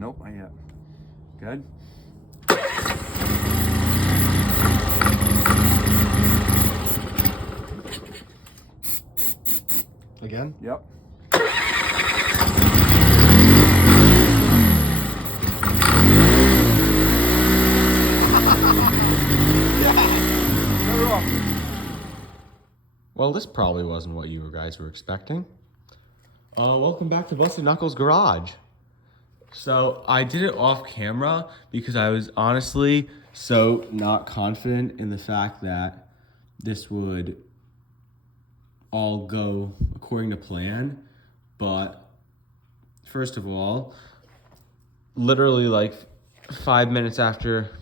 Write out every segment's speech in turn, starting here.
Nope, not yet. Good. Again? Yep. Well, this probably wasn't what you guys were expecting. Welcome back to Busted Knuckles Garage. So I did it off camera because I was honestly so not confident in the fact that this would all go according to plan. But first of all, literally like 5 minutes after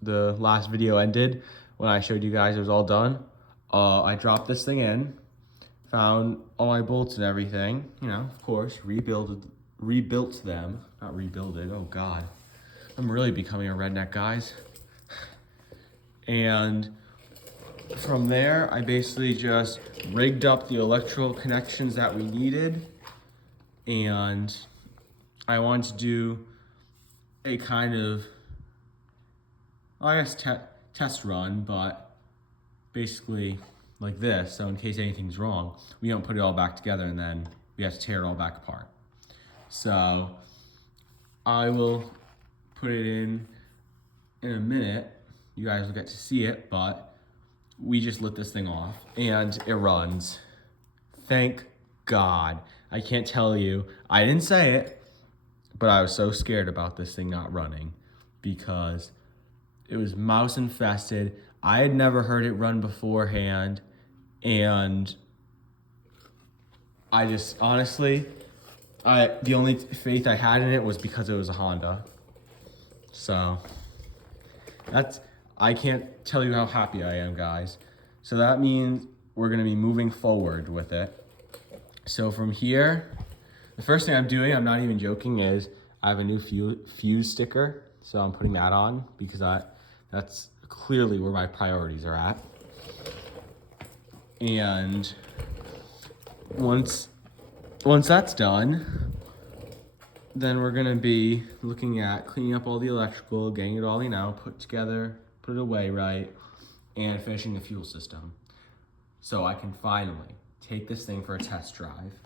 the last video ended, when I showed you guys it was all done, I dropped this thing in, found all my bolts and everything, you know, of course, rebuilt them, not rebuild it, oh God. I'm really becoming a redneck, guys. And from there, I basically just rigged up the electrical connections that we needed, and I wanted to do a kind of, I guess, test run, but basically like this, so in case anything's wrong, we don't put it all back together and then we have to tear it all back apart. So I will put it in a minute. You guys will get to see it, but we just lit this thing off and it runs. Thank God. I can't tell you, I didn't say it, but I was so scared about this thing not running because it was mouse infested. I had never heard it run beforehand, and I just, honestly, the only faith I had in it was because it was a Honda. So, I can't tell you how happy I am, guys. So that means we're gonna be moving forward with it. So from here, the first thing I'm doing, I'm not even joking, is I have a new fuse sticker. So I'm putting that on because that's clearly where my priorities are at. And once that's done, then we're gonna be looking at cleaning up all the electrical, getting it all, you know, put together, put it away right, and finishing the fuel system. So I can finally take this thing for a test drive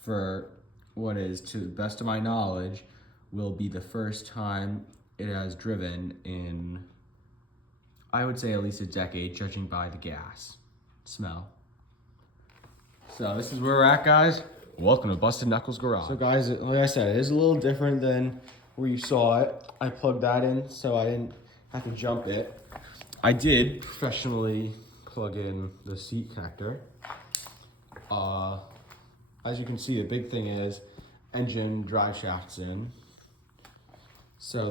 for what is, to the best of my knowledge, will be the first time it has driven in, I would say, at least a decade, judging by the gas smell. So this is where we're at, guys. Welcome to Busted Knuckles Garage. So guys, like I said, it is a little different than where you saw it. I plugged that in so I didn't have to jump it. I did professionally plug in the seat connector. As you can see, the big thing is engine drive shafts in. So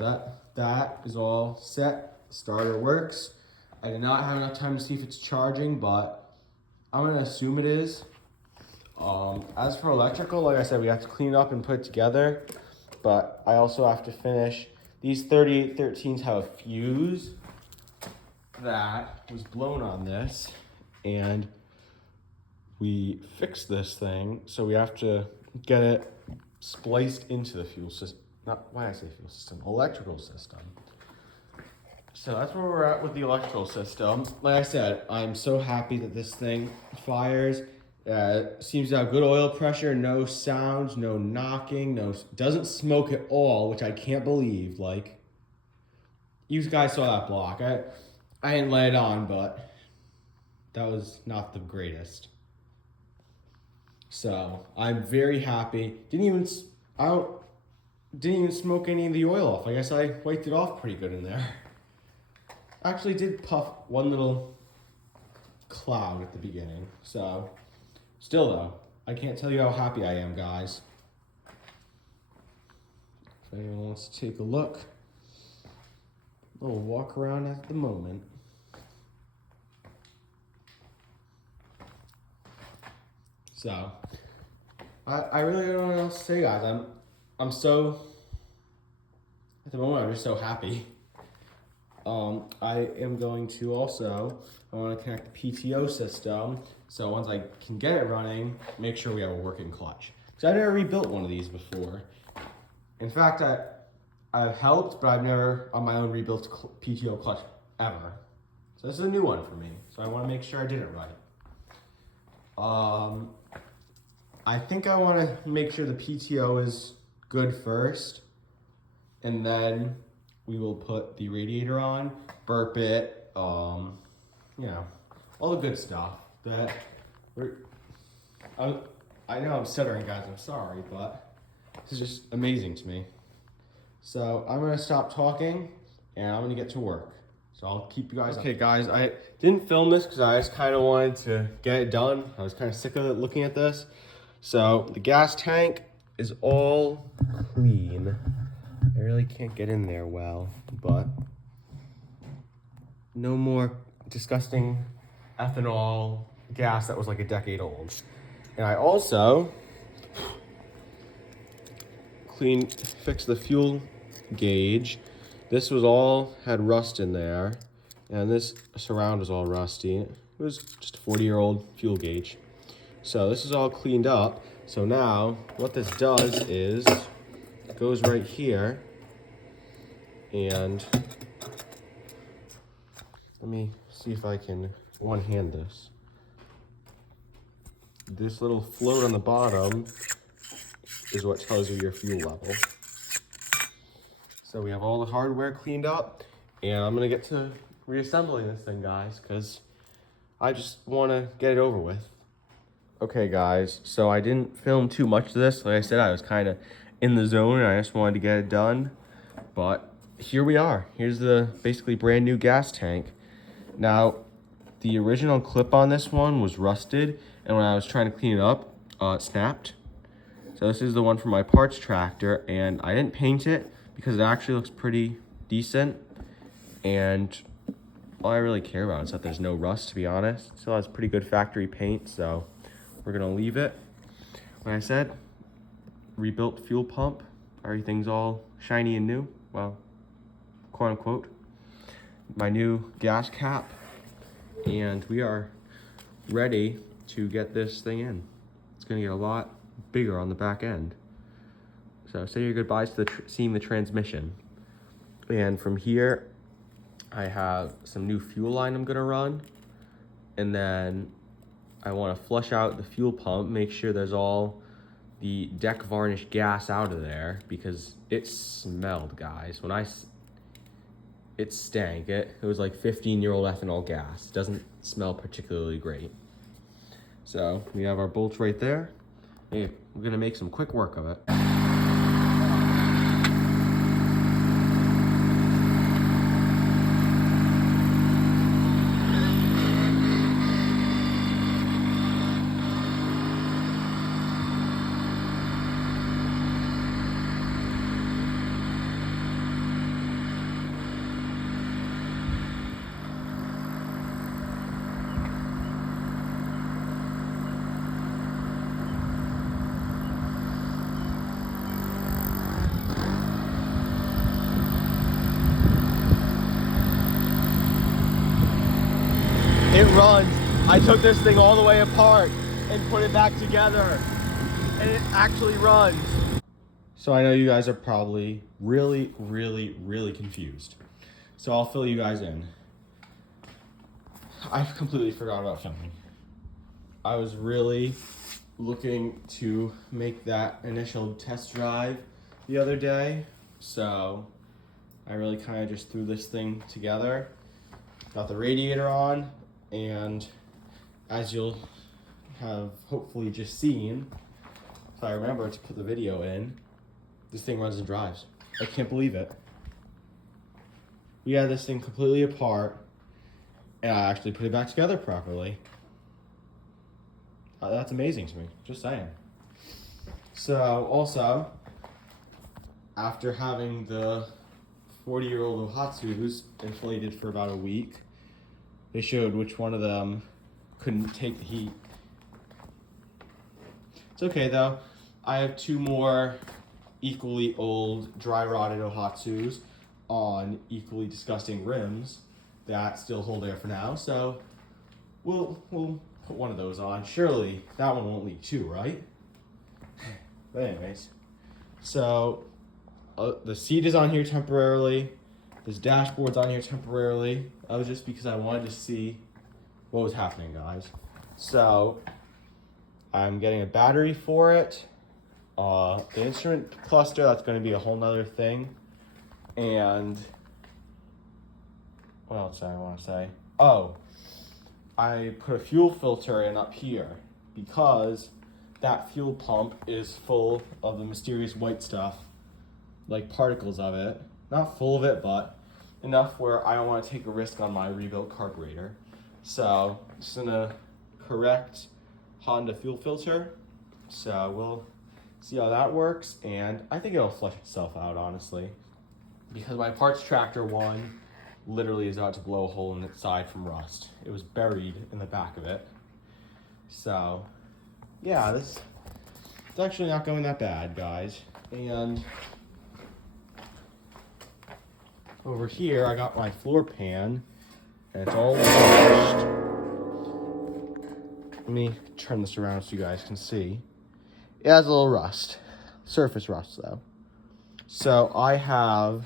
that is all set. Starter works. I did not have enough time to see if it's charging, but I'm gonna assume it is. As for electrical, like I said, we have to clean it up and put it together, but I also have to finish. These 3813s have a fuse that was blown on this, and we fixed this thing, so we have to get it spliced into the fuel system. Why did I say fuel system? Electrical system. So that's where we're at with the electrical system. Like I said, I'm so happy that this thing fires. Seems to have good oil pressure, no sounds, no knocking, doesn't smoke at all, which I can't believe. Like, you guys saw that block. I didn't let it on, but that was not the greatest. So I'm very happy. Didn't even smoke any of the oil off. I guess I wiped it off pretty good in there. Actually did puff one little cloud at the beginning. So still though, I can't tell you how happy I am, guys. If anyone wants to take a look, a little walk around at the moment. So I really don't know what else to say, guys. I'm so, at the moment, I'm just so happy. I am going to also, I want to connect the PTO system, so once I can get it running, make sure we have a working clutch. Because I never rebuilt one of these before. In fact, I've helped, but I've never on my own rebuilt PTO clutch ever. So this is a new one for me. So I want to make sure I did it right. I think I want to make sure the PTO is good first, and then we will put the radiator on, burp it, you know, all the good stuff that I know I'm stuttering, guys, I'm sorry, but this is just amazing to me. So I'm gonna stop talking and I'm gonna get to work. So I'll keep you guys. Okay, guys, I didn't film this because I just kind of wanted to get it done. I was kind of sick of it looking at this. So the gas tank is all clean. I really can't get in there well, but no more disgusting ethanol gas that was like a decade old. And I also fixed the fuel gauge. This was all had rust in there, and this surround was all rusty. It was just a 40-year-old fuel gauge. So this is all cleaned up. So now what this does is it goes right here, and let me see if I can one-hand this. This little float on the bottom is what tells you your fuel level. So we have all the hardware cleaned up, and I'm gonna get to reassembling this thing, guys, because I just want to get it over with. Okay, guys, so I didn't film too much of this. Like I said, I was kind of in the zone, and I just wanted to get it done. But here we are. Here's the basically brand new gas tank. Now, the original clip on this one was rusted, and when I was trying to clean it up, it snapped. So this is the one from my parts tractor, and I didn't paint it because it actually looks pretty decent. And all I really care about is that there's no rust, to be honest. It still has pretty good factory paint, so we're gonna leave it. Like I said, rebuilt fuel pump. Everything's all shiny and new. Well, quote unquote. My new gas cap, and we are ready to get this thing in. It's gonna get a lot bigger on the back end. So say your goodbyes to seeing the transmission. And from here, I have some new fuel line I'm gonna run, and then I want to flush out the fuel pump, make sure there's all the deck varnish gas out of there, because it smelled, guys. It stank. It was like 15-year-old ethanol gas. It doesn't smell particularly great. So we have our bolts right there. Hey, we're gonna make some quick work of it. It runs. I took this thing all the way apart and put it back together, and it actually runs. So I know you guys are probably really confused. So I'll fill you guys in. I completely forgot about filming. I was really looking to make that initial test drive the other day, so I really kind of just threw this thing together, got the radiator on, and as you'll have hopefully just seen, if I remember to put the video in, this thing runs and drives. I can't believe it. We had this thing completely apart, and I actually put it back together properly. That's amazing to me, just saying. So also, after having the 40-year-old Ohatsus inflated for about a week, they showed which one of them couldn't take the heat. It's okay though. I have two more equally old, dry rotted Ohatsus on equally disgusting rims that still hold air for now, so we'll put one of those on. Surely that one won't leak too, right? But anyways, so the seat is on here temporarily. This dashboard's on here temporarily. That was just because I wanted to see what was happening, guys. So I'm getting a battery for it. The instrument cluster, that's going to be a whole nother thing. And what else do I want to say? Oh, I put a fuel filter in up here because that fuel pump is full of the mysterious white stuff, like particles of it. Not full of it, but enough where I don't want to take a risk on my rebuilt carburetor. So I'm just gonna correct Honda fuel filter. So we'll see how that works, and I think it'll flush itself out, honestly, because my parts tractor one literally is about to blow a hole in its side from rust. It was buried in the back of it. So yeah, it's actually not going that bad, guys. And over here I got my floor pan, and it's all washed. Let me turn this around so you guys can see. It has a little rust, surface rust though. So I have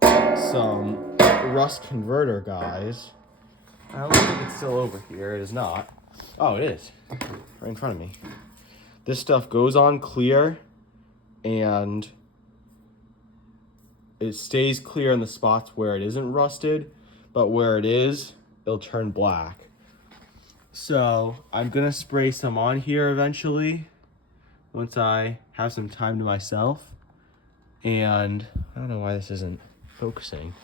some rust converter, guys. I don't think it's still over here. It is not. Oh, it is. Right in front of me. This stuff goes on clear, and it stays clear in the spots where it isn't rusted, but where it is, it'll turn black. So I'm gonna spray some on here eventually, once I have some time to myself. And I don't know why this isn't focusing.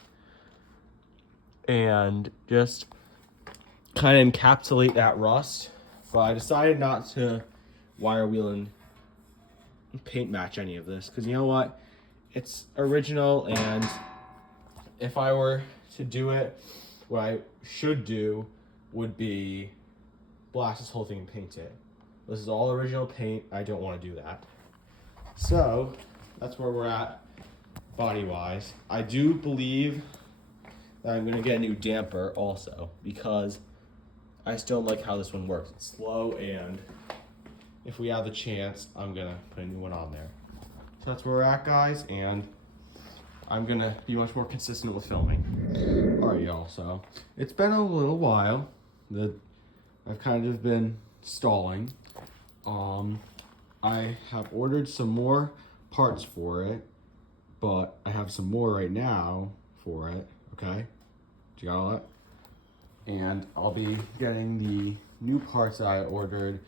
And just kind of encapsulate that rust. But I decided not to wire wheel and paint match any of this, because you know what? It's original, and if I were to do it, what I should do would be blast this whole thing and paint it. This is all original paint. I don't want to do that. So that's where we're at body-wise. I do believe that I'm going to get a new damper also, because I still like how this one works. It's slow, and if we have the chance, I'm going to put a new one on there. So that's where we're at, guys, and I'm going to be much more consistent with filming. All right, y'all, so it's been a little while that I've kind of been stalling. I have ordered some more parts for it, but I have some more right now for it, okay? Do you got all that? And I'll be getting the new parts that I ordered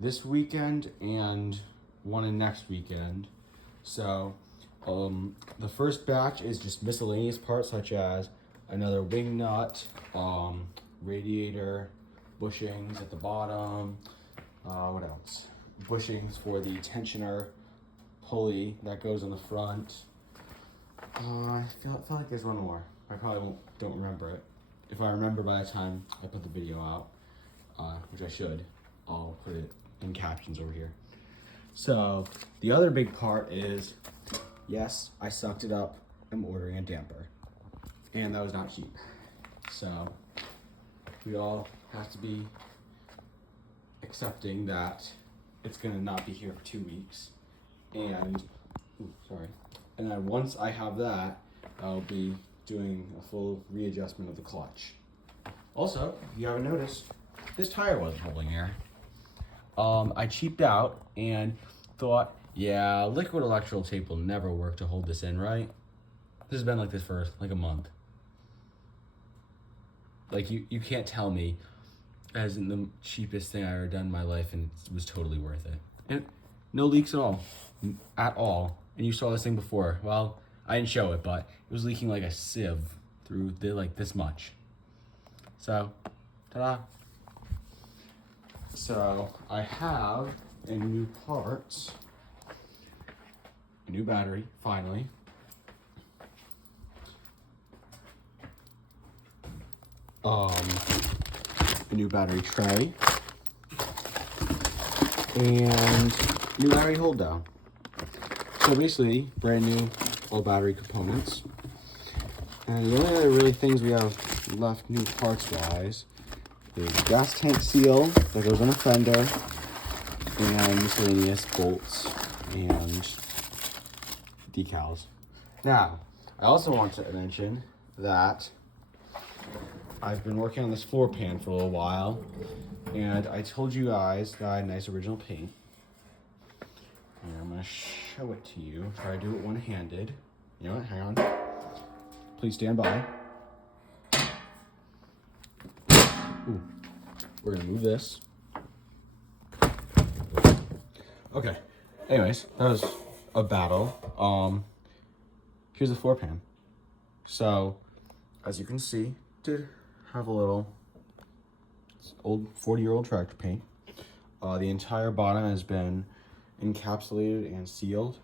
this weekend and one in next weekend. So the first batch is just miscellaneous parts, such as another wing nut, radiator, bushings at the bottom, what else? Bushings for the tensioner pulley that goes on the front. I feel like there's one more. I probably don't remember it. If I remember by the time I put the video out, which I should, I'll put it in captions over here. So the other big part is, yes, I sucked it up. I'm ordering a damper, and that was not cheap. So we all have to be accepting that it's gonna not be here for 2 weeks. And and then once I have that, I'll be doing a full readjustment of the clutch. Also, if you haven't noticed, this tire wasn't holding air. I cheaped out and thought, yeah, liquid electrical tape will never work to hold this in, right? This has been like this for like a month. Like you can't tell me as in the cheapest thing I ever done in my life, and it was totally worth it. And no leaks at all. And you saw this thing before. Well, I didn't show it, but it was leaking like a sieve through like this much. So, ta-da. So I have a new part, a new battery, finally. A new battery tray, and new battery hold down. So basically, brand new all battery components. And the only other really things we have left new parts wise is gas tank seal that goes on a fender, and miscellaneous bolts and decals. Now, I also want to mention that I've been working on this floor pan for a little while, and I told you guys that I had nice original paint. And I'm gonna show it to you. Try to do it one-handed. You know what? Hang on. Please stand by. Ooh. We're gonna move this. Okay. Anyways, that was a battle. Here's the floor pan. So, as you can see, did have a little old 40-year-old tractor paint. The entire bottom has been encapsulated and sealed.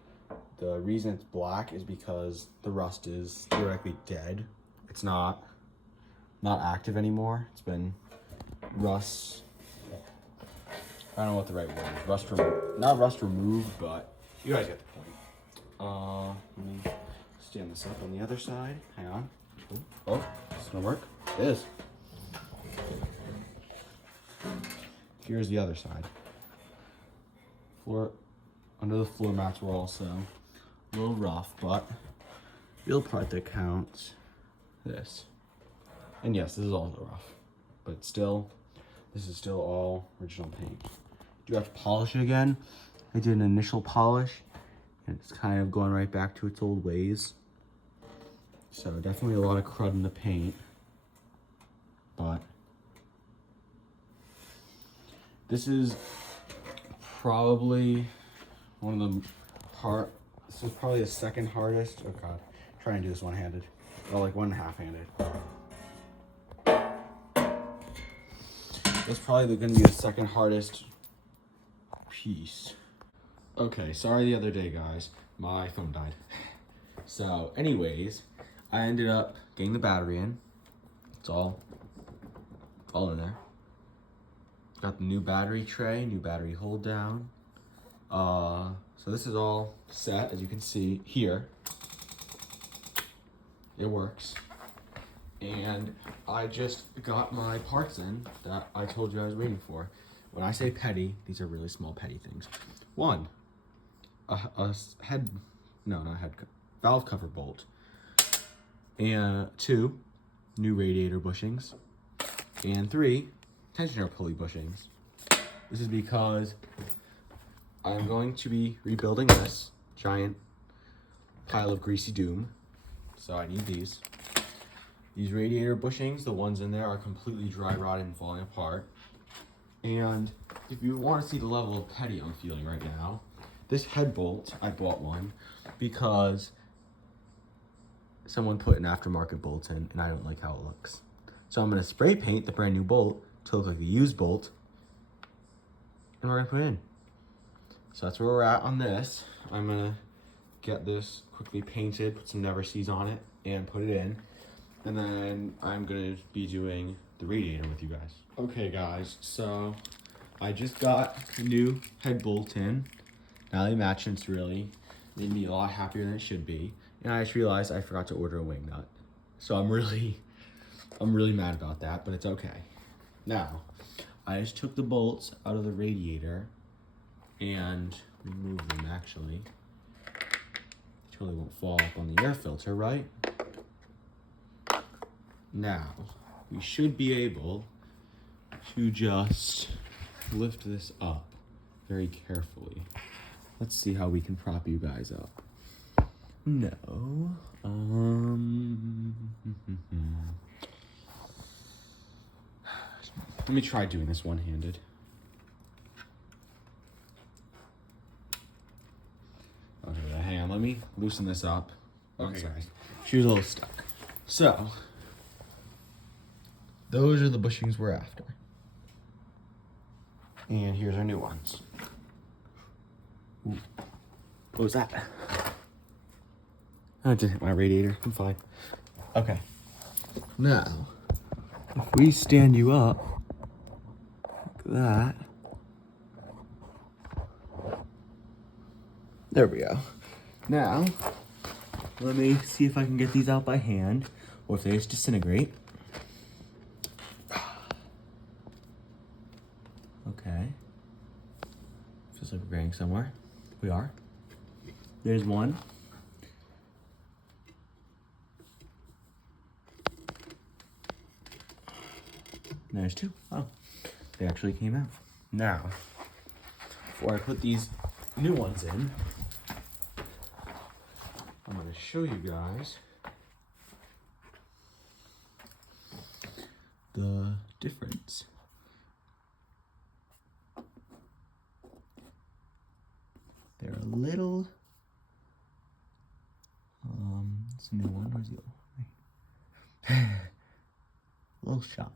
The reason it's black is because the rust is theoretically dead. It's not active anymore. It's been rust. I don't know what the right word is. Not rust removed, but you guys get the point. Let me stand this up on the other side. Hang on. Oh, it's gonna work. It is. Here's the other side. Under the floor mats were also a little rough, but real part that counts, this. And yes, this is also rough, but still, this is still all original paint. Do have to polish it again. I did an initial polish, and it's kind of going right back to its old ways. So definitely a lot of crud in the paint, but this is probably one of the this is probably the second hardest. Oh god, try and do this one-handed, or like 1.5-handed. That's probably gonna be the second hardest piece. Okay, sorry the other day, guys. My phone died. So, anyways, I ended up getting the battery in. It's all in there. Got the new battery tray, new battery hold down. So this is all set, as you can see here. It works. And I just got my parts in that I told you I was waiting for. When I say petty, these are really small petty things. One, valve cover bolt. And 2, new radiator bushings. And 3, tensioner pulley bushings. This is because I'm going to be rebuilding this giant pile of greasy doom. So I need these. These radiator bushings, the ones in there, are completely dry rotted and falling apart. And if you want to see the level of petty I'm feeling right now, this head bolt, I bought one because someone put an aftermarket bolt in and I don't like how it looks. So I'm going to spray paint the brand new bolt to look like a used bolt, and we're going to put it in. So that's where we're at on this. I'm going to get this quickly painted, put some never sees on it, and put it in. And then I'm going to be doing the radiator with you guys. Okay guys, so I just got the new head bolt in. Now they match, and it's really made me a lot happier than it should be. And I just realized I forgot to order a wing nut. So I'm really mad about that, but it's okay. Now, I just took the bolts out of the radiator and removed them actually. They totally won't fall up on the air filter, right? Now, we should be able to just lift this up very carefully. Let's see how we can prop you guys up. No. Let me try doing this one-handed. Okay, hang on, let me loosen this up. Okay, guys, she was a little stuck. So, those are the bushings we're after. And here's our new ones. Ooh. What was that? I didn't hit my radiator. I'm fine. Okay. Now, if we stand you up, like that. There we go. Now, let me see if I can get these out by hand, or if they just disintegrate. Okay. Feels like we're getting somewhere. We are. There's one. There's two. Oh, they actually came out. Now, before I put these new ones in, I'm going to show you guys the difference. They're a little, it's a new one, where's the other one? A little shot.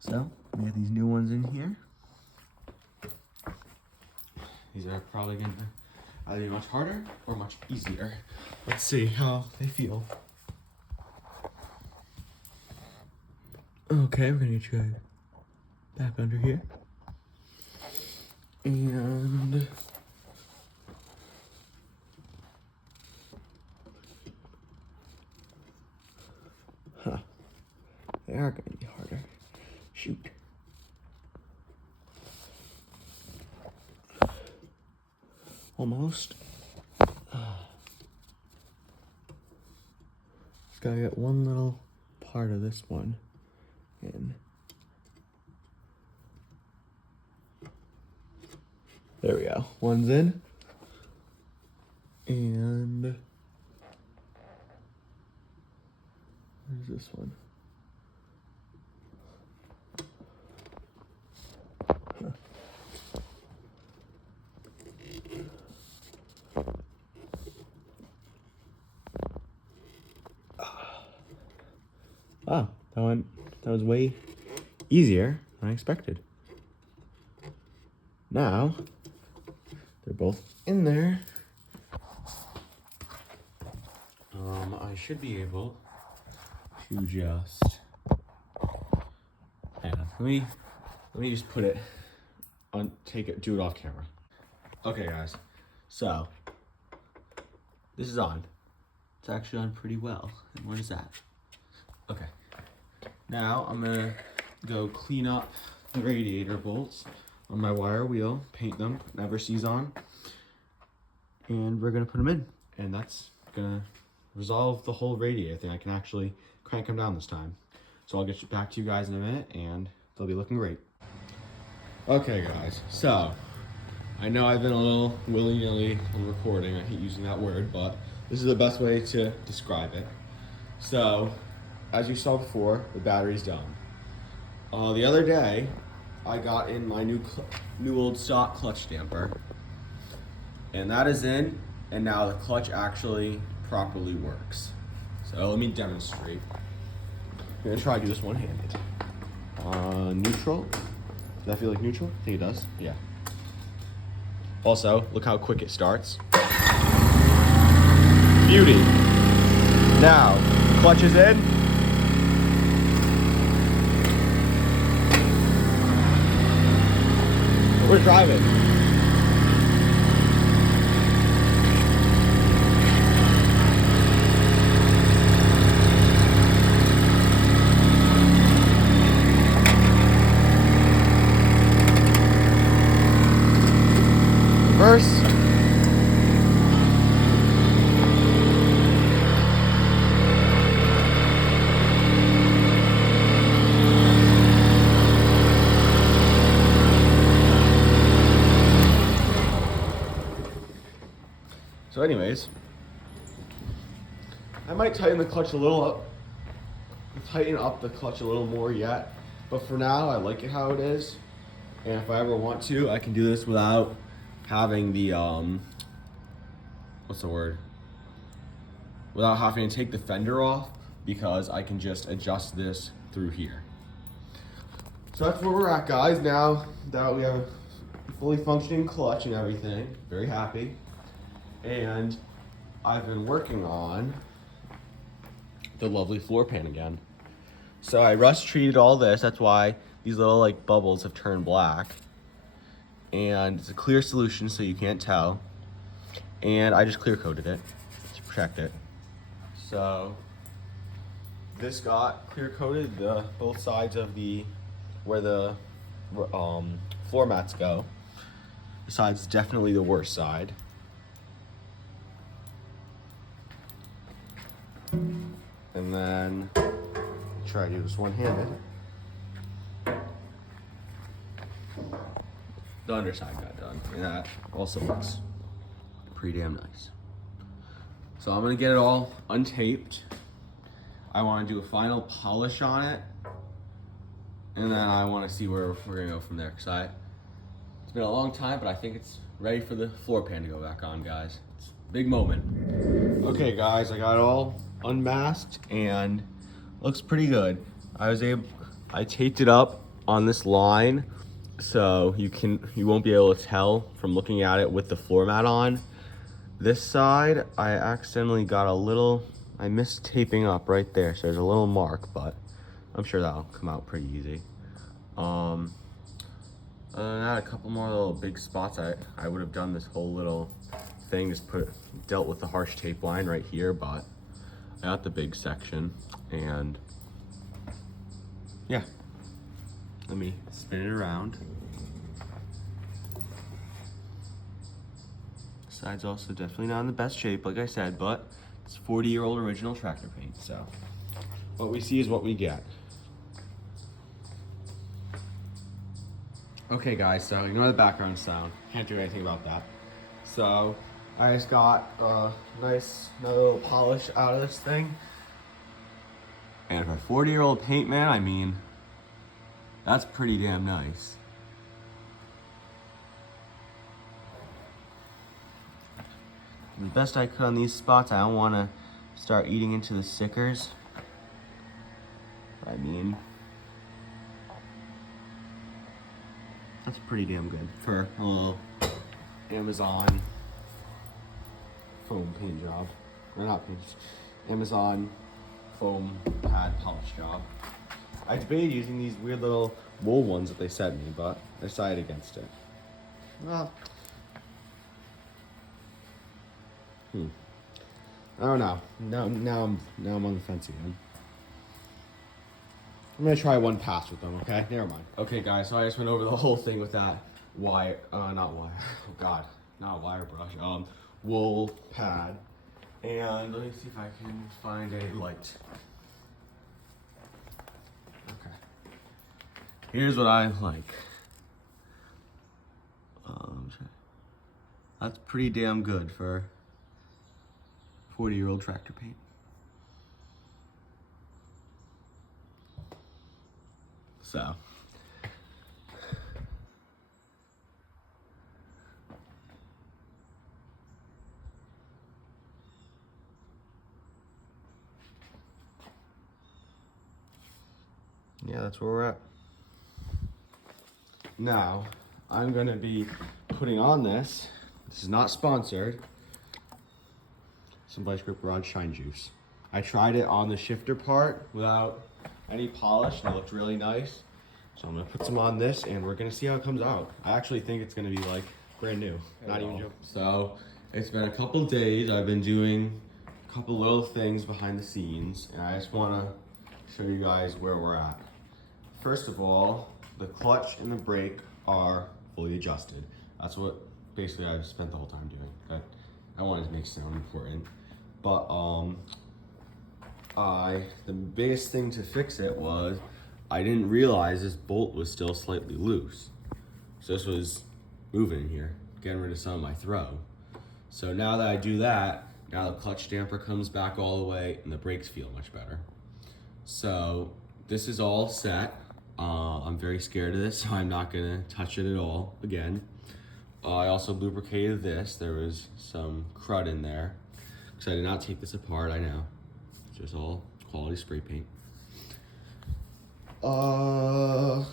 So, we have these new ones in here. These are probably going to either be much harder or much easier. Let's see how they feel. Okay, we're going to try back under here. And they are going to be harder. Shoot. Almost. Just gotta get one little part of this one in. There we go. One's in. And where's this one? Wow, that was way easier than I expected. Now, they're both in there. I should be able to just, hang on, let me just put it on, do it off camera. Okay guys, so, this is on. It's actually on pretty well. And what is that? Okay. Now I'm gonna go clean up the radiator bolts on my wire wheel, paint them, never sees on, and we're gonna put them in. And that's gonna resolve the whole radiator thing. I can actually crank them down this time. So I'll get back to you guys in a minute and they'll be looking great. Okay guys, so I know I've been a little willy-nilly on recording. I hate using that word, but this is the best way to describe it. So, as you saw before, the battery's done. The other day, I got in my new old stock clutch damper, and that is in, and now the clutch actually properly works. So let me demonstrate. I'm gonna try to do this one-handed. Neutral. Does that feel like neutral? I think it does. Yeah. Also, look how quick it starts. Beauty. Now, clutch is in. We're driving. Reverse. So anyways, I might tighten the clutch a little up, tighten up the clutch a little more yet, but for now I like it how it is. And if I ever want to, I can do this without having the, what's the word? Without having to take the fender off, because I can just adjust this through here. So that's where we're at, guys. Now that we have a fully functioning clutch and everything, very happy. And I've been working on the lovely floor pan again. So I rust treated all this. That's why these little like bubbles have turned black. And it's a clear solution so you can't tell. And I just clear coated it to protect it. So this got clear coated both sides of where the floor mats go. This side's definitely the worst side. And then try to do this one-handed. The underside got done, and that also looks pretty damn nice. So I'm gonna get it all untaped. I wanna do a final polish on it, and then I wanna see where we're gonna go from there, it's been a long time, but I think it's ready for the floor pan to go back on, guys. It's a big moment. Okay guys, I got it all unmasked and looks pretty good. I taped it up on this line so you won't be able to tell from looking at it with the floor mat on. This side, I accidentally got I missed taping up right there, so there's a little mark, but I'm sure that'll come out pretty easy. Other than that, a couple more little big spots. I would have done this whole little thing, dealt with the harsh tape line right here, but I got the big section, and yeah. Let me spin it around. Side's also definitely not in the best shape, like I said, but it's 40-year-old original tractor paint, so what we see is what we get. Okay guys, so ignore the background sound. Can't do anything about that. So I just got a nice little polish out of this thing. And for 40-year-old paint, man, I mean, that's pretty damn nice. The best I could on these spots. I don't want to start eating into the stickers. I mean, that's pretty damn good for a little Amazon foam paint job. Or not paint, Amazon foam pad polish job. I debated using these weird little wool ones that they sent me, but I decided against it. Well, I don't know. Now I'm on the fence again. I'm gonna try one pass with them, okay? Never mind. Okay guys, so I just went over the whole thing with that not wire, oh god, not wire brush, wool pad. And let me see if I can find a light. Okay. Here's what I like. That's pretty damn good for 40-year-old tractor paint. So. Yeah, that's where we're at. Now, I'm gonna be putting on this is not sponsored, some Vice Grip Garage Shine Juice. I tried it on the shifter part without any polish and it looked really nice. So I'm gonna put some on this and we're gonna see how it comes out. I actually think it's gonna be like brand new, not even joking. So it's been a couple days. I've been doing a couple little things behind the scenes and I just wanna show you guys where we're at. First of all, the clutch and the brake are fully adjusted. That's what basically I've spent the whole time doing. I wanted to make it sound important. But the biggest thing to fix it was I didn't realize this bolt was still slightly loose. So this was moving in here, getting rid of some of my throw. So now that I do that, now the clutch damper comes back all the way and the brakes feel much better. So this is all set. I'm very scared of this, so I'm not gonna touch it at all again. I also lubricated this. There was some crud in there because I did not take this apart. I know, it's just all quality spray paint.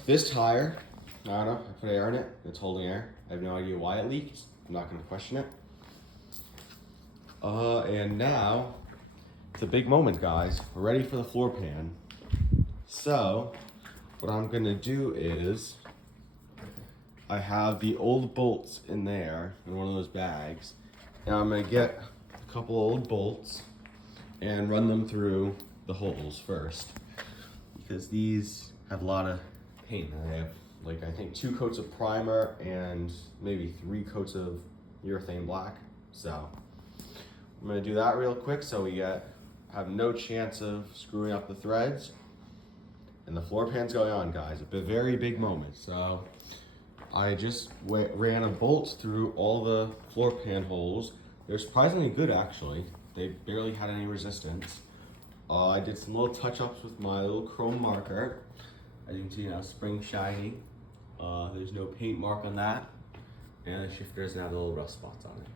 This tire, I don't know, I put air in it, it's holding air. I have no idea why it leaked. I'm not gonna question it. And now, it's a big moment, guys. We're ready for the floor pan. So, what I'm gonna do is, I have the old bolts in there, in one of those bags. And I'm gonna get a couple old bolts and run them through the holes first. Because these have a lot of paint. They have, like, I think 2 coats of primer and maybe 3 coats of urethane black. So, I'm gonna do that real quick so we have no chance of screwing up the threads. and the floor pan's going on, guys. A very big moment. So I just ran a bolt through all the floor pan holes. They're surprisingly good, actually. They barely had any resistance. I did some little touch-ups with my little chrome marker. As you can see now, spring shiny. There's no paint mark on that. And the shifter doesn't have the little rust spots on it.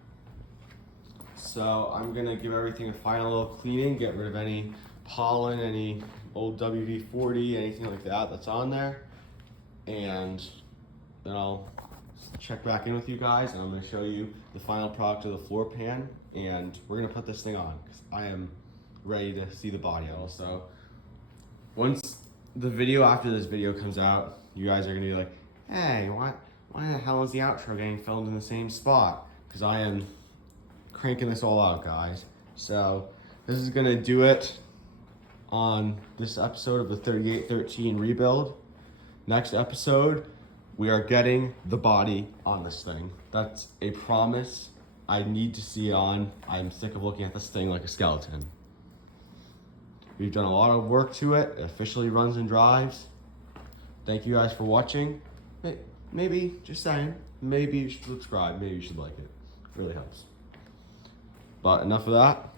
So I'm gonna give everything a final little cleaning, get rid of any pollen, any old WD-40, anything like that that's on there. And then I'll check back in with you guys, and I'm gonna show you the final product of the floor pan, and we're gonna put this thing on, because I am ready to see the body also. Once the video after this video comes out, you guys are gonna be like, hey, why the hell is the outro getting filmed in the same spot? Because I am cranking this all out, guys. So this is gonna do it on this episode of the 3813 rebuild. Next episode, we are getting the body on this thing. That's a promise I need to see on. I'm sick of looking at this thing like a skeleton. We've done a lot of work to it. It officially runs and drives. Thank you guys for watching. Maybe, just saying, maybe you should subscribe. Maybe you should like it. It really helps. But enough of that.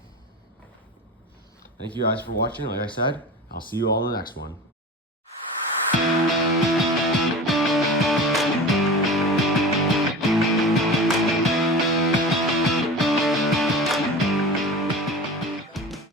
Thank you guys for watching. Like I said, I'll see you all in the next one.